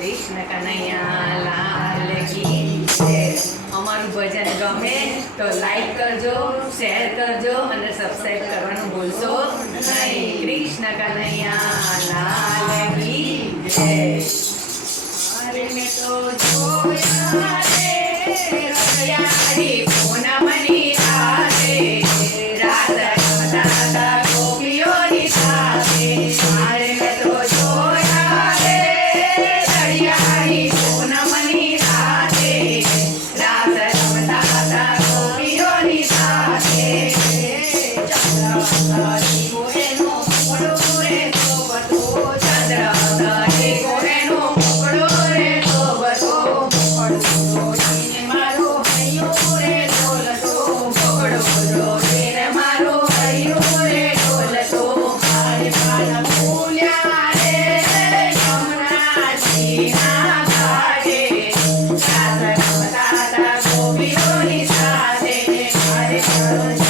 કૃષ્ણ કનૈયા અમારું ભજન ગમે તો લાઈક કરજો શેર કરજો અને સબસ્ક્રાઈબ કરવાનું ભૂલશો નહીં. કૃષ્ણ કનૈયા, લાલ કી જય. તો Bye.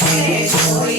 Hey, boy.